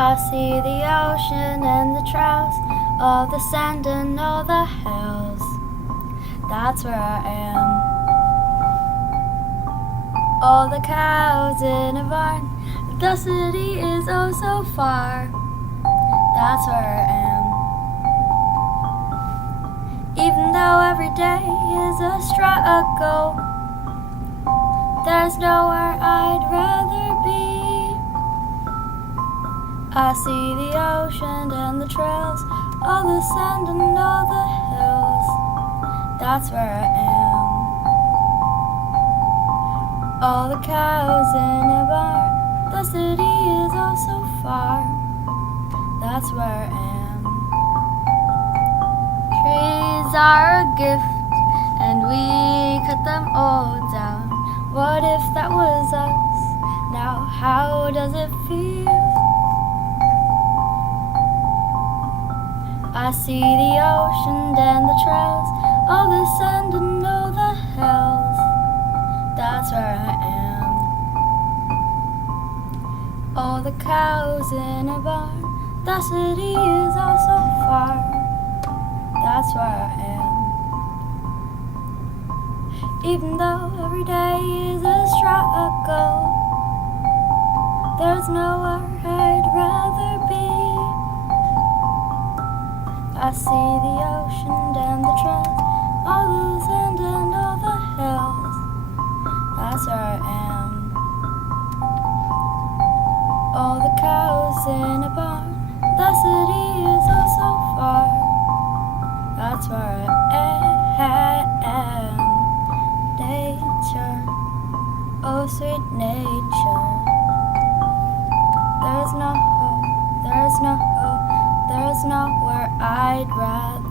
I see the ocean and the trails, all the sand and all the hills. That's where I am. All the cows in a barn, the city is oh so far. That's where I am. Even though every day is a struggle, there's nowhere I'd rather be. I see the ocean and the trails, all the sand and all the hills. That's where I am. All the cows in a barn, the city is oh so far. That's where I am. Trees are a gift, and we cut them all down. What if that was us? Now how does it feel? I see the ocean and the trails, all the sand and all the hills. That's where I am. All the cows in a barn, the city is oh so far. That's where I am. Even though every day is a struggle, there's nowhere I'd rather be. I see the ocean and the trails, all the sand and all the hills. That's where I am. All the cows in a barn, the city is oh so far. That's where I am. Nature, oh sweet nature. There's no hope, there's nowhere I'd rather